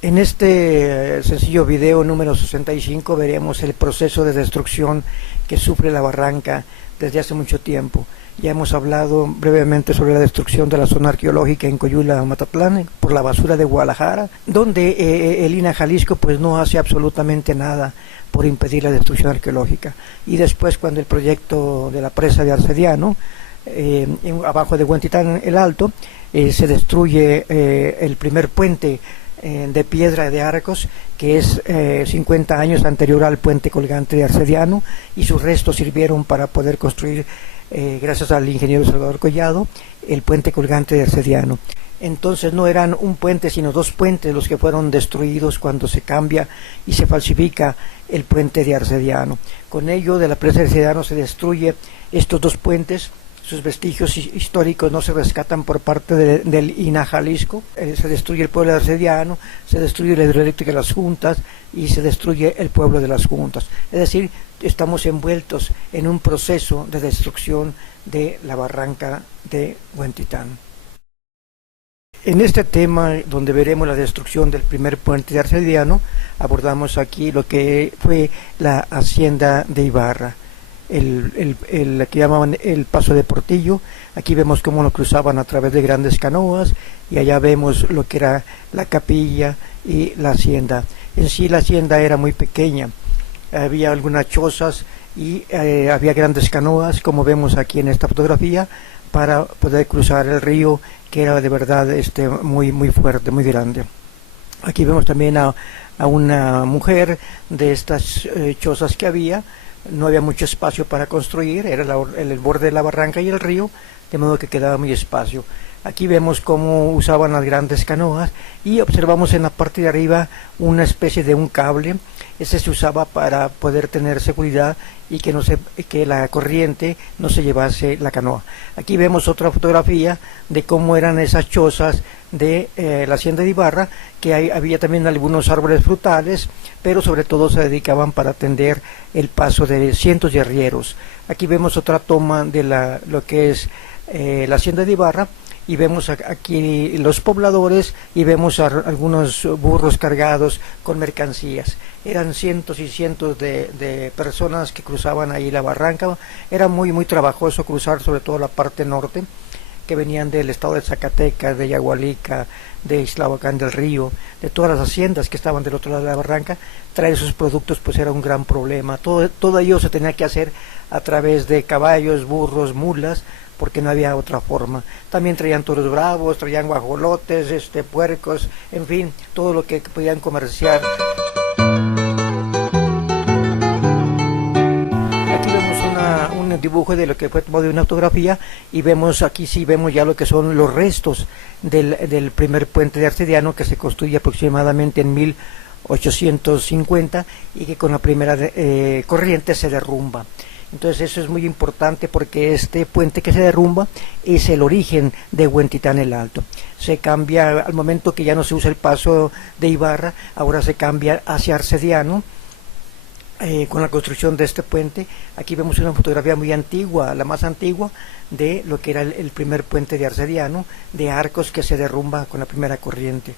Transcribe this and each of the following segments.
En este sencillo video número 65 veremos el proceso de destrucción que sufre la barranca desde hace mucho tiempo. Ya hemos hablado brevemente sobre la destrucción de la zona arqueológica en Coyula, Matatlán, por la basura de Guadalajara, donde el INAH Jalisco pues no hace absolutamente nada por impedir la destrucción arqueológica. Y después, cuando el proyecto de la presa de Arcediano, abajo de Huentitán el Alto, se destruye el primer puente de piedra de Arcos, que es 50 años anterior al puente colgante de Arcediano, y sus restos sirvieron para poder construir, gracias al ingeniero Salvador Collado, el puente colgante de Arcediano. Entonces no eran un puente, sino dos puentes los que fueron destruidos cuando se cambia y se falsifica el puente de Arcediano. Con ello, de la presa de Arcediano se destruye estos dos puentes. Sus vestigios históricos no se rescatan por parte del INAH Jalisco. Se destruye el pueblo de Arcediano, se destruye la hidroeléctrica de las Juntas y se destruye el pueblo de las Juntas. Es decir, estamos envueltos en un proceso de destrucción de la barranca de Huentitán. En este tema, donde veremos la destrucción del primer puente de Arcediano, abordamos aquí lo que fue la hacienda de Ibarra. Que llamaban el Paso de Portillo. Aquí vemos cómo lo cruzaban a través de grandes canoas, y allá vemos lo que era la capilla y la hacienda. En sí la hacienda era muy pequeña, había algunas chozas y había grandes canoas, como vemos aquí en esta fotografía, para poder cruzar el río, que era de verdad muy fuerte, muy grande. Aquí vemos también a una mujer de estas chozas que había. No había mucho espacio para construir, era el borde de la barranca y el río, de modo que quedaba muy espacio. Aquí vemos cómo usaban las grandes canoas, y observamos en la parte de arriba una especie de un cable. Ese se usaba para poder tener seguridad y que la corriente no se llevase la canoa. Aquí vemos otra fotografía de cómo eran esas chozas de la hacienda de Ibarra, que había también algunos árboles frutales, pero sobre todo se dedicaban para atender el paso de cientos de arrieros. Aquí vemos otra toma de lo que es la hacienda de Ibarra, y vemos aquí los pobladores, y vemos algunos burros cargados con mercancías. Eran cientos y cientos de personas que cruzaban ahí la barranca. Era muy trabajoso cruzar, sobre todo la parte norte, que venían del estado de Zacatecas, de Yagualica, de Ixtlahuacán del Río, de todas las haciendas que estaban del otro lado de la barranca. Traer esos productos pues era un gran problema. Todo ello se tenía que hacer a través de caballos, burros, mulas, porque no había otra forma. También traían toros bravos, traían guajolotes, puercos, en fin, todo lo que podían comerciar. Aquí vemos un dibujo de lo que fue tomado de una fotografía, y vemos aquí, sí vemos ya lo que son los restos del primer puente de Arcediano, que se construye aproximadamente en 1850, y que con la primera corriente se derrumba. Entonces eso es muy importante, porque este puente que se derrumba es el origen de Huentitán el Alto. Se cambia al momento que ya no se usa el paso de Ibarra, ahora se cambia hacia Arcediano, con la construcción de este puente. Aquí vemos una fotografía muy antigua, la más antigua, de lo que era el primer puente de Arcediano, de Arcos, que se derrumba con la primera corriente.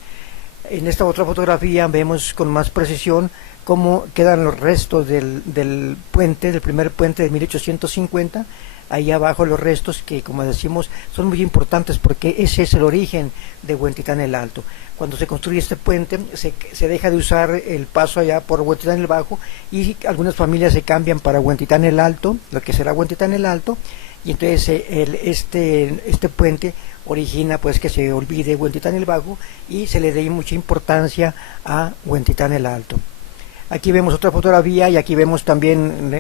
En esta otra fotografía vemos con más precisión cómo quedan los restos del puente, del primer puente de 1850. Ahí abajo los restos, que como decimos son muy importantes, porque ese es el origen de Huentitán el Alto. Cuando se construye este puente se deja de usar el paso allá por Huentitán el Bajo, y algunas familias se cambian para Huentitán el Alto, lo que será Huentitán el Alto, y entonces este puente origina pues que se olvide Huentitán el Bajo y se le dé mucha importancia a Huentitán el Alto. Aquí vemos otra fotografía, y aquí vemos también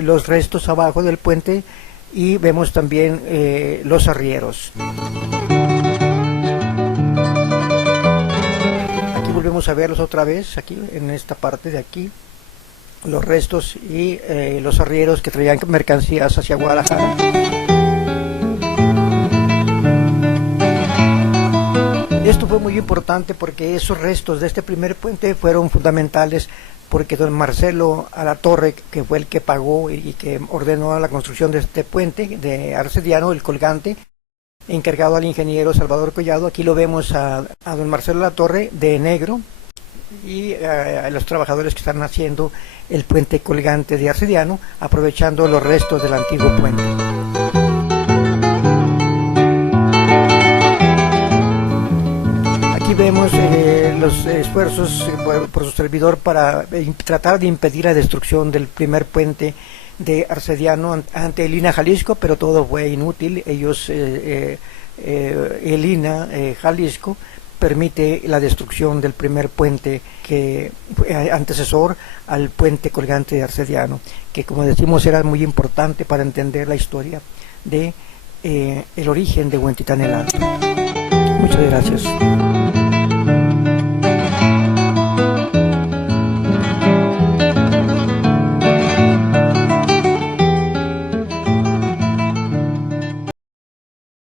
los restos abajo del puente, y vemos también los arrieros. Aquí volvemos a verlos otra vez, aquí en esta parte de aquí, los restos y los arrieros que traían mercancías hacia Guadalajara. Esto fue muy importante, porque esos restos de este primer puente fueron fundamentales, porque don Marcelo Alatorre, que fue el que pagó y que ordenó la construcción de este puente de Arcediano, el colgante, encargado al ingeniero Salvador Collado. Aquí lo vemos a don Marcelo Alatorre de negro, y a los trabajadores que están haciendo el puente colgante de Arcediano, aprovechando los restos del antiguo puente. Aquí vemos los esfuerzos por su servidor para tratar de impedir la destrucción del primer puente de Arcediano ante el INA Jalisco, pero todo fue inútil. Ellos, el INA Jalisco permite la destrucción del primer puente que antecesor al puente colgante de Arcediano, que, como decimos, era muy importante para entender la historia de el origen de Huentitán el Alto. Muchas gracias.